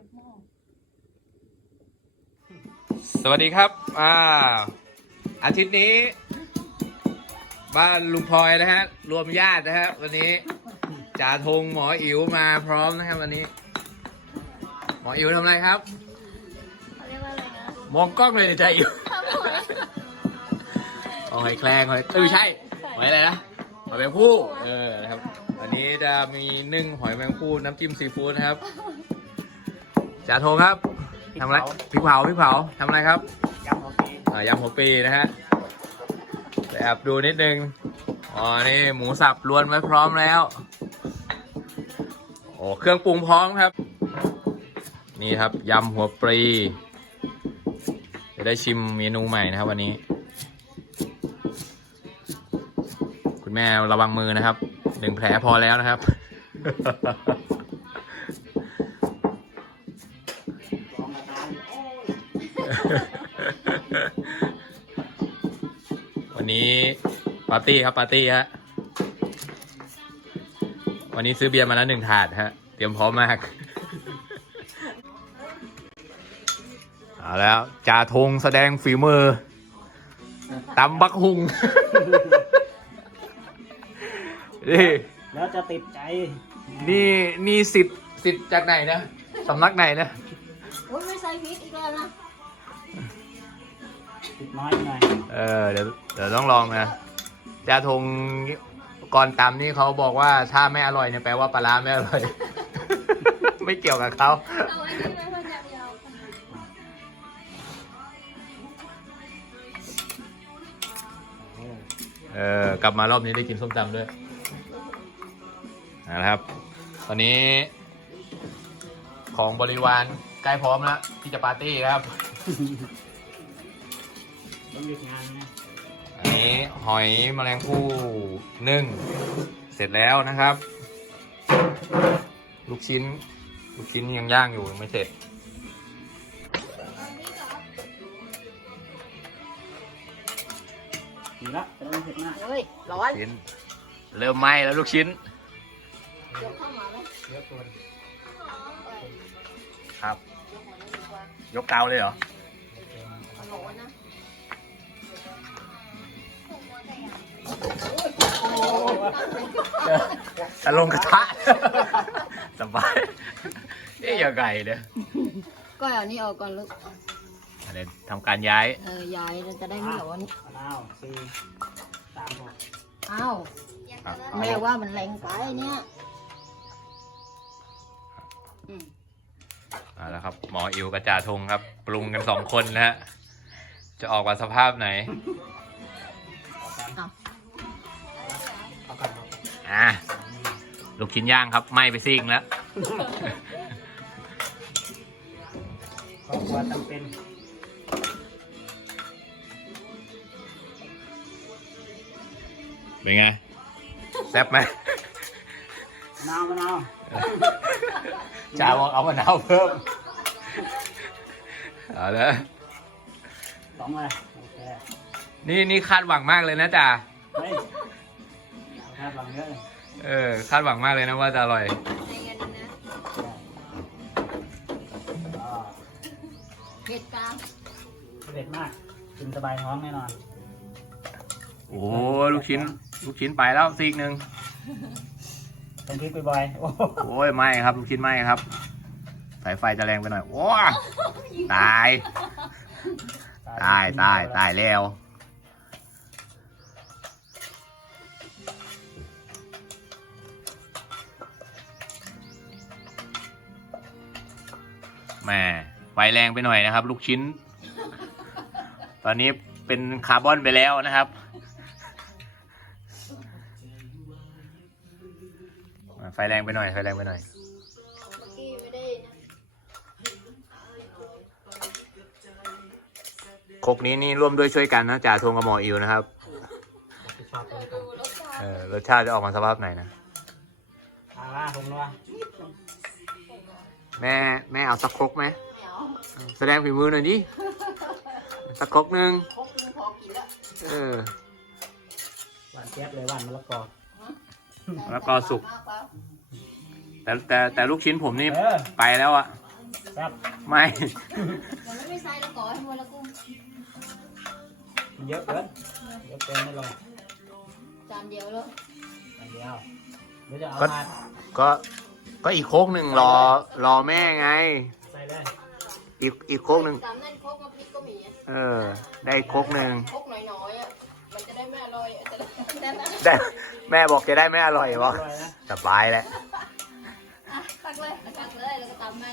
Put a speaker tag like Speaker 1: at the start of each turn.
Speaker 1: ก็บหม้อ
Speaker 2: สวัสดีครับ อ่า อาทิตย์นี้ บ้านลุงพลอยนะฮะ รวมญาตินะฮะวันนี้จ่าธงหมออิ๋วมาพร้อมนะครับวันนี้ หมออิ๋วทำอะไรครับ
Speaker 1: เขาเรียกว่าอะไรนะ
Speaker 2: มองกล้องเลยจ่าอิ๋วเอาหอยแครงหอยเออใช่หอยอะไรนะหอยแมงผู้เออนะครับ วันนี้จะมีนึ่งหอยแมงผู้น้ำจิ้มซีฟู้ดนะครับ จ่าธงครับทำอะไรพริกเผาพริกเผาทำอะไรครับ
Speaker 3: ยำหัวปี
Speaker 2: อ่ายำหัวปีนะฮะไปแอบดูนิดนึงอ๋อนี่หมูสับรวนไว้พร้อมแล้วโอ้เครื่องปรุงพร้อมครับ นี่ครับยำหัวปรีจะได้ชิมเมนูใหม่นะครับ วันนี้ คุณแม่ระวังมือนะครับหนึ่งแผลพอแล้วนะครับ วันนี้ปาร์ตี้ครับปาร์ตี้ฮะ วันนี้ซื้อเบียร์มาแล้วหนึ่งถาดฮะ เตรียมพร้อมมาก เอาแล้วจ่าธงแสดงฝีมือตำบักหุง นี่
Speaker 3: แล้วจะติดใจ
Speaker 2: นี่นี่สิทธิ์สิทธิ์จากไหนนะ สำนักไหนนะ
Speaker 1: โอ้ยไม่ใส่พริกอีกแล้วนะ
Speaker 3: ติดน้อยหน่อย
Speaker 2: เออเดี๋ยวเดี๋ยวต้องลองนะจ่าธงก่อนตำนี่เขาบอกว่าถ้าไม่อร่อยเนี่ยแปลว่าปลาร้าไม่อร่อย ไม่เกี่ยวกับเขา
Speaker 1: เอาไว้ที่ไม่ค่อยยว
Speaker 2: เออกลับมารอบนี้ได้กินส้มตำด้วยนะครับ ตอนนี้ของบริวาร ใกล้พร้อมแล้วที่จะปาร์ตี้ครับ
Speaker 3: ต้องหยุดงานนะ
Speaker 2: อันนี้หอยแมลงภู่นึ่งเสร็จแล้วนะครับ ลูกชิ้น ลูกชิ้นยังย่างอยู่ยังไม่เสร็จ
Speaker 3: ดีละจะได้ไม่เผ็ดมาก
Speaker 1: ๆเฮ้ย ร้อน
Speaker 2: ชิ้น เริ่มไหม้แล้วลูกชิ้น
Speaker 1: ยกเข้ามาไหม
Speaker 3: เยอะเกิน
Speaker 2: ครับ
Speaker 1: ยกหัวเลยดีกว่าย
Speaker 2: กเกาเลยเหรอ
Speaker 1: ร้อนนะ
Speaker 2: จะลงกระทะ สบายเอ๊ยยังไงเนี่ย
Speaker 1: ก็เอานี่ออกก่อนลูก
Speaker 2: อันนี้ทำการย้าย
Speaker 1: เออย้ายเราจะได้ไม่ร้อน
Speaker 3: มะนาวสี่สามหก
Speaker 1: อ้าวแม่ว่ามันแรงไปเนี่ย อืม
Speaker 2: เอาละครับ หมออิวกับจ่าธงครับ ปรุงกันสองคนนะฮะ จะออกมาสภาพไหน
Speaker 3: เอากัน
Speaker 1: อ้าว
Speaker 3: เอากันครับ
Speaker 2: อะลูกชิ้นย่างครับไหม้ไปซิ่งแล้ว
Speaker 3: ครอบครัวจำเป็น
Speaker 2: เป็นไง แซ่บไหม
Speaker 3: มะนาวมะนาว
Speaker 2: จ่าบอกเอามะนาวเพิ่ม เอาละ
Speaker 3: สองเลยโอเค
Speaker 2: นี่นี่คาดหวังมากเลยนะจ่า
Speaker 3: เฮ้ยเอาแค่บางเยอะเลย
Speaker 2: เออคาดหวังมากเลยนะว่าจะอร่อย
Speaker 1: ในกันนะ
Speaker 3: ก็
Speaker 1: เผ็ดกลาง
Speaker 3: เผ็ดมากกินสบายท้องแน่นอน
Speaker 2: โอ้ลูกชิ้น ลูกชิ้นไปแล้วซีกหนึ่ง
Speaker 3: เป็นพริกบ่อยๆโอ้โห
Speaker 2: โอ้ยไหม้ครับ ลูกชิ้นไหม้ครับ สายไฟจะแรงไปหน่อย โอ้ตาย ตายตายตายแล้ว แหม่ไฟแรงไปหน่อยนะครับ ลูกชิ้น ตอนนี้เป็นคาร์บอนไปแล้วนะครับไฟแรงไปหน่อยไฟแรงไปหน่อย ครกนี้นี่ร่วมด้วยช่วยกันนะจ่าทงกับหมออิวนะครับ
Speaker 3: ชอบเลยครับ
Speaker 2: เออรสชาติจะออกมาสภาพไหนนะ
Speaker 3: เอาละผมว่า
Speaker 2: แม่แม่เอาสักครกไหม
Speaker 1: ไม่เอา
Speaker 2: แสดงฝีมือหน่อยดิสักครกหนึ่ง
Speaker 1: ครบนึงพอกินแล้ว
Speaker 2: เออ
Speaker 3: หวานเจี๊ยบเลยหวานมะละกอ
Speaker 2: แล้วก็สุก แต่แต่แต่ลูกชิ้นผมนี่
Speaker 3: เออ
Speaker 2: ไปแล้วอะ
Speaker 1: เแซ่
Speaker 3: บ
Speaker 2: ไม่
Speaker 1: มันไม่ใส่แล้วก่อให้หมดแล้วกุ้ง
Speaker 3: มัน เยอะเกินเยอะเกินไม่ลง
Speaker 1: จานเดียวแล้ว
Speaker 3: อันเดียวหรือจะเอา
Speaker 2: ก็
Speaker 3: มา
Speaker 2: ก็ก็อีกโคกหนึ่งรอรอแม่ไง
Speaker 3: ใส่เลย
Speaker 2: อีกอีกโคกหนึ่ง
Speaker 1: ตามนั่นโคกมาพริกก็มีอะ
Speaker 2: เออ ได้โคกหนึ่ง
Speaker 1: โคกหน่อยๆอะมันจะได้ไม่อร่อยอะจะได้ได้ไหม
Speaker 2: ได้แม่บอกจะได้ไม่อร่อยวะ
Speaker 3: อร่อยนะ
Speaker 2: สบายแล้ว
Speaker 1: อะตักเลยตักเลยแล้วก็ตำไป